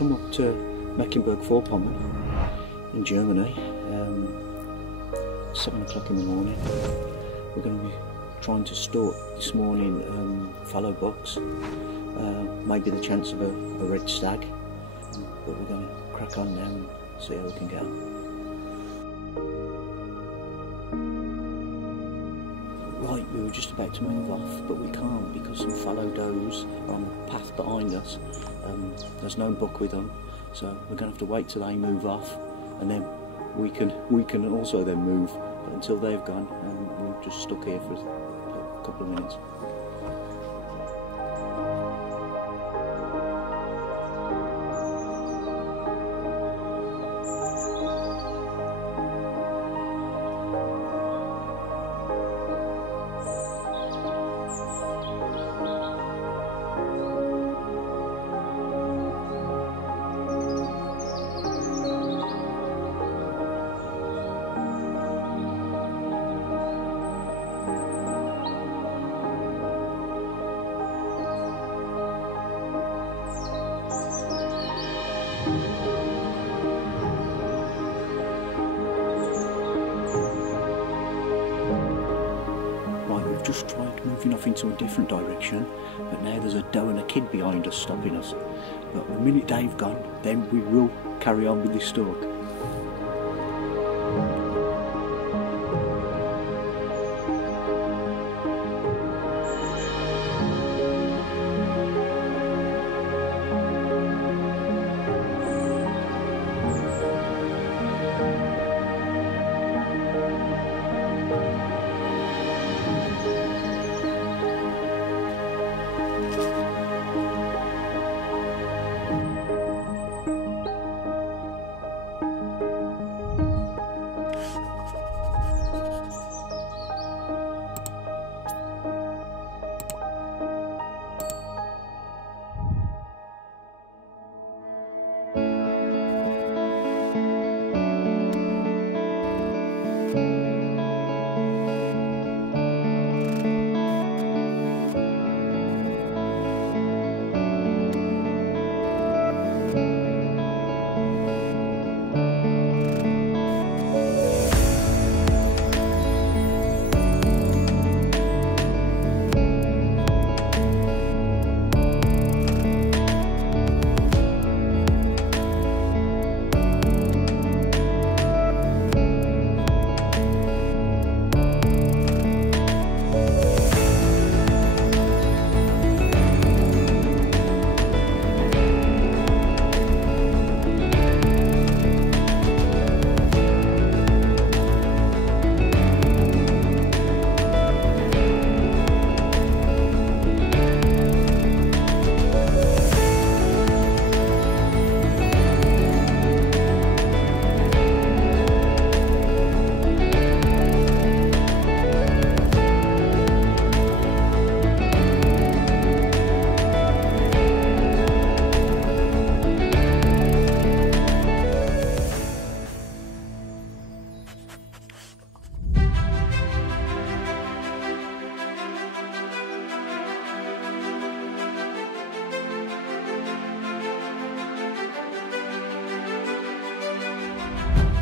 come up to Mecklenburg-Vorpommern in Germany, 7 o'clock in the morning. We're going to be trying to stalk this morning fallow bucks, maybe the chance of a red stag, but we're going to crack on now and see how we can get on. Right, we were just about to move off, but we can't because some fallow does are on the path behind us. There's no buck with them, so we're going to have to wait till they move off, and then we can also then move. But until they've gone, we're just stuck here for a couple of minutes. We've just tried moving off into a different direction, but now there's a doe and a kid behind us stopping us. But the minute they've gone, then we will carry on with this stalk.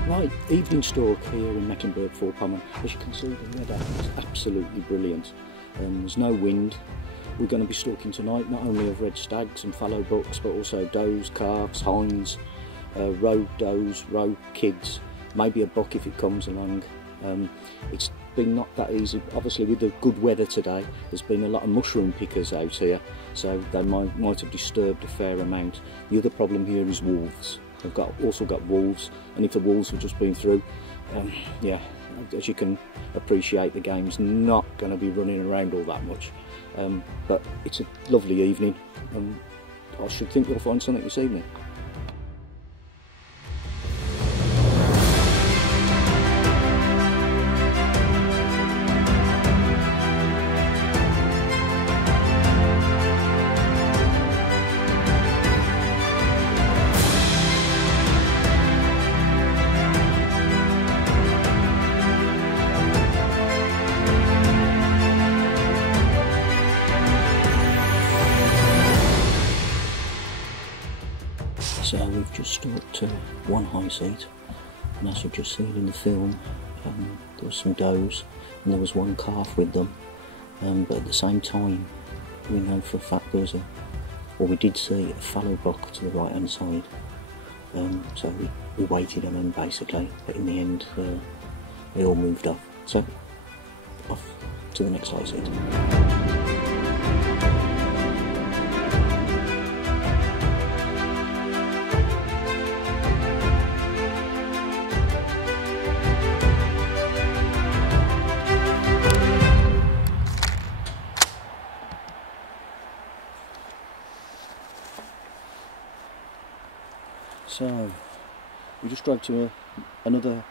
Right, evening stalk here in Mecklenburg-Vorpommern. As you can see, the weather is absolutely brilliant. There's no wind. We're going to be stalking tonight not only of red stags and fallow bucks, but also does, calves, hinds, roe does, roe kids, maybe a buck if it comes along. It's been not that easy. Obviously with the good weather today, there's been a lot of mushroom pickers out here, so they might have disturbed a fair amount. The other problem here is wolves. We've also got wolves, and if the wolves have just been through, yeah, as you can appreciate, the game's not going to be running around all that much. But it's a lovely evening, and I should think we'll find something this evening. we've just stalked one high seat, and as you've just seen in the film, there was some does and there was one calf with them, but at the same time we know for a fact there was we did see a fallow buck to the right hand side, so we waited on them basically, but in the end they all moved off, so off to the next high seat. So we just drove to another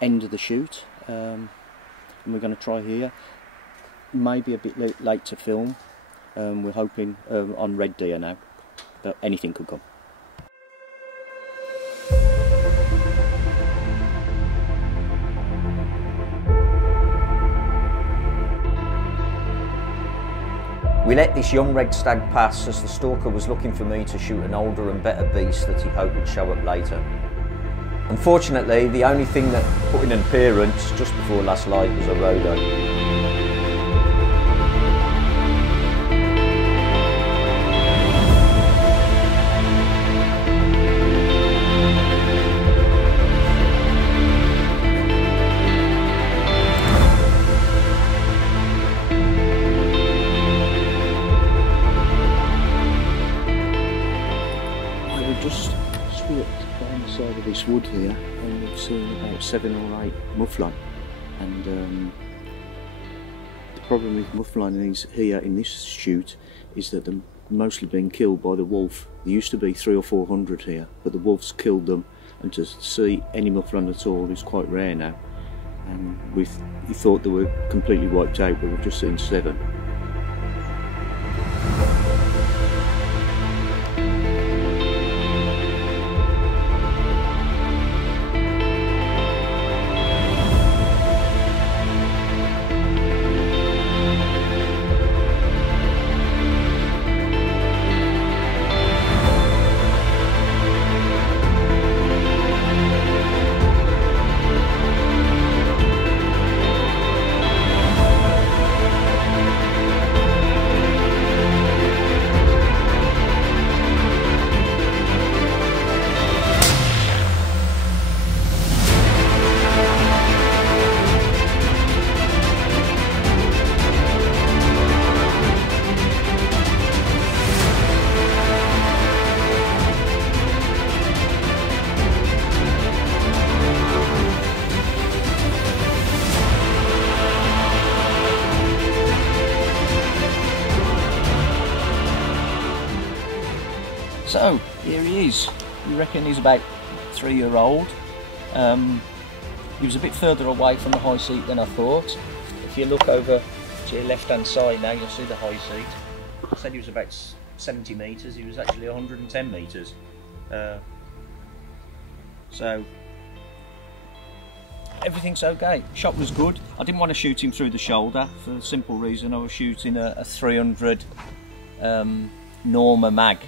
end of the shoot, and we're going to try here. Maybe a bit late to film. We're hoping on red deer now, but anything could come. We let this young red stag pass as the stalker was looking for me to shoot an older and better beast that he hoped would show up later. Unfortunately, the only thing that put in an appearance just before last light was a rhodo. Side of this wood here, and we've seen about 7 or 8 mufflon, and the problem with mufflon here in this shoot is that they're mostly being killed by the wolf. There used to be 300 or 400 here, but the wolf's killed them, and to see any mufflon at all is quite rare now, and we thought they were completely wiped out, but we've just seen 7. So here he is. We reckon he's about 3-year-old. He was a bit further away from the high seat than I thought. If you look over to your left hand side now, you'll see the high seat. I said he was about 70 metres, he was actually 110 metres. So everything's okay. Shot was good. I didn't want to shoot him through the shoulder for the simple reason I was shooting a 300 Norma mag,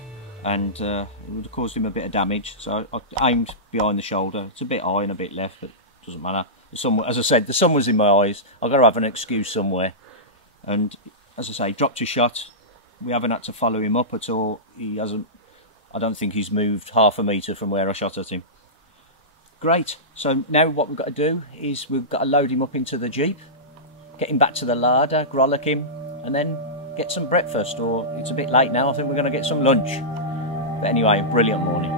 and it would have caused him a bit of damage, so I aimed behind the shoulder. It's a bit high and a bit left, but it doesn't matter. As I said, the sun was in my eyes. I've got to have an excuse somewhere, and as I say, dropped a shot. We haven't had to follow him up at all. He hasn't, I don't think he's moved half a metre from where I shot at him. Great. So now what we've got to do is we've got to load him up into the Jeep, get him back to the larder, grollick him, and then get some breakfast, or it's a bit late now, I think we're going to get some lunch. But anyway, a brilliant morning.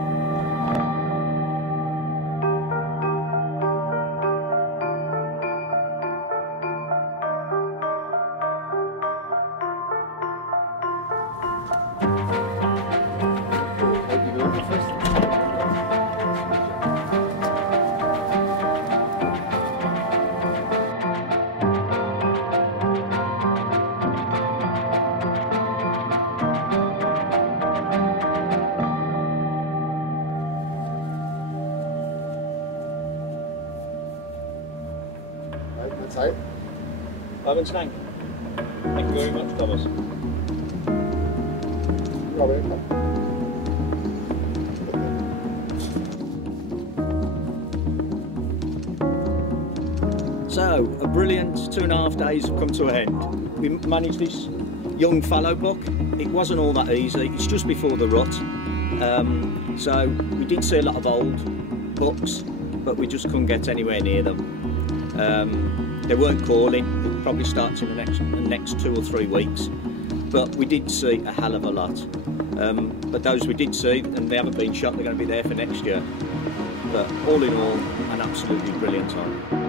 Right. Robin's Thank you very much, Thomas. Robert. So, a brilliant 2.5 days have come to an end. We managed this young fallow buck. It wasn't all that easy, it's just before the rut. So we did see a lot of old bucks, but we just couldn't get anywhere near them. They weren't calling. It probably starts in the next 2 or 3 weeks. But we did see a hell of a lot. But those we did see, and they haven't been shot, they're going to be there for next year. But all in all, an absolutely brilliant time.